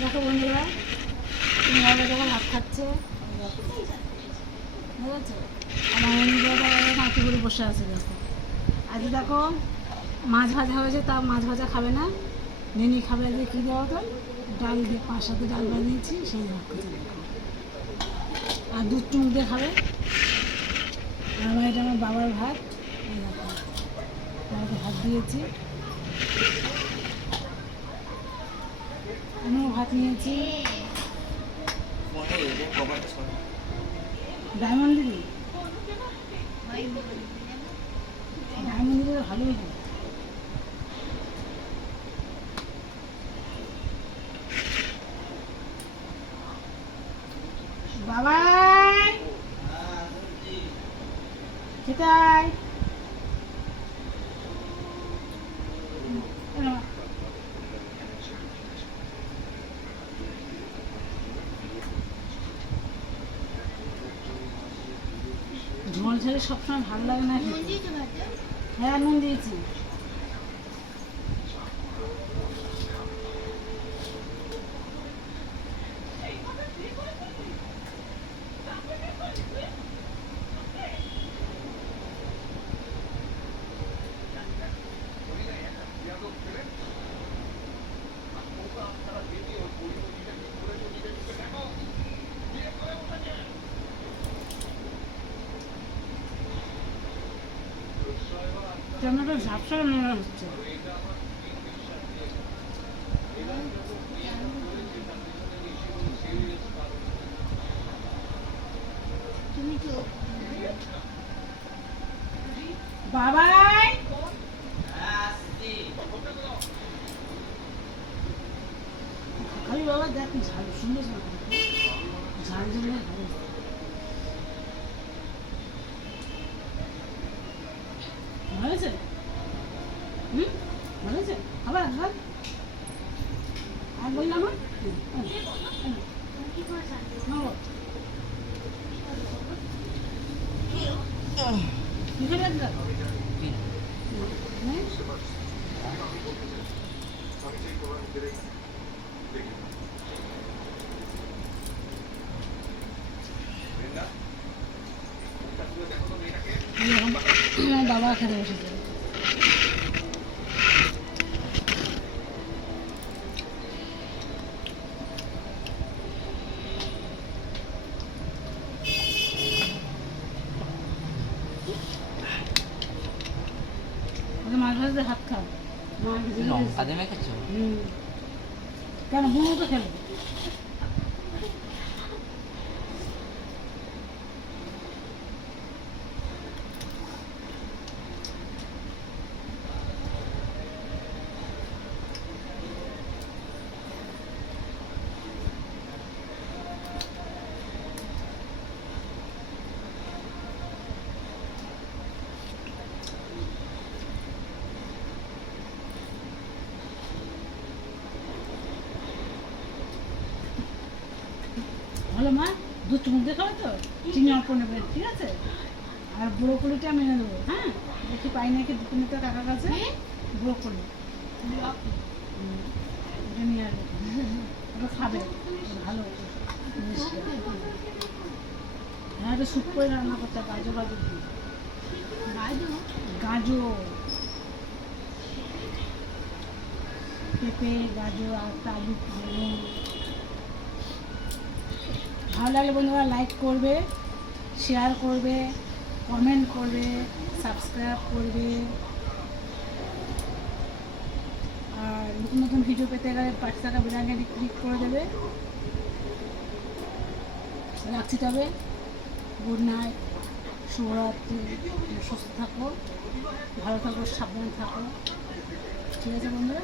দেখো বন্ধুরা, তুমি যখন ভাত খাচ্ছে। বুঝেছ আমার বন্ধুরা মাটি বসে আছে, দেখো। আজ দেখো, মাছ ভাজা হয়েছে, তা মাছ ভাজা খাবে না। নেনি খাবে যে কী দেওয়া তো ডাল দিয়ে, পাঁচ সাথে ডাল বানিয়েছি, সেই ভাত দেখো। আর দুধ চুমুক দিয়ে খাবে। আমার এটা আমার বাবার ভাত দেখো। ভাত দিয়েছি। আমিও ভাত নিয়েছি। ডায়মন্ড ভালোই খেতাই ঝোল সবসময় ভালো লাগে না হ্যাঁ নুন দিয়েছি। টমেটো ঝাপসা মনে হচ্ছে। বাবাই! খালি বাবা দেখ ঝাল সুন্দর ঝাল। ঝাল ঝাল ভালো হয়েছে? হুম? ভালো হয়েছে? আবার আবার আর বললাম না? হুম, হুম, হুম। নাও। মুখে রাখবে? হুম? এই আমার বা- আমার বাবা এখানে বসেছে। মাছ ভাজতে হাত খাও। মাছ লঙ্কা হুম। কেন বুনো তো খেলো। ভালো মা দুধ চুমুক দিয়ে খাবে তো? চিনি অল্প নেবে ঠিক আছে? আর ব্রোকলিটা আমি এনে দেবো হ্যাঁ? দেখি পাই নাকি দু তিনটা টাকার কাছে? ব্রোকলি নিয়ে আসবে খাবে ভালো হ্যাঁ এটা স্যুপ করে রান্না করতে হবে গাজর গাজর দিয়ে। গাজর। পেঁপে গাজর আলু বেগুন। ভালো লাগলে বন্ধুরা লাইক করবে শেয়ার করবে কমেন্ট করবে সাবস্ক্রাইব করবে। আর নতুন নতুন ভিডিও পেতে গেলে পাঁচ টাকা বেলাঙ্গাটি ক্লিক করে দেবে। রাখছি তবে। গুড নাইট শুভরাত্রি, সুস্থ থাকো, ভালো থাকো, সাবধানে থাকো। ঠিক আছে বন্ধুরা?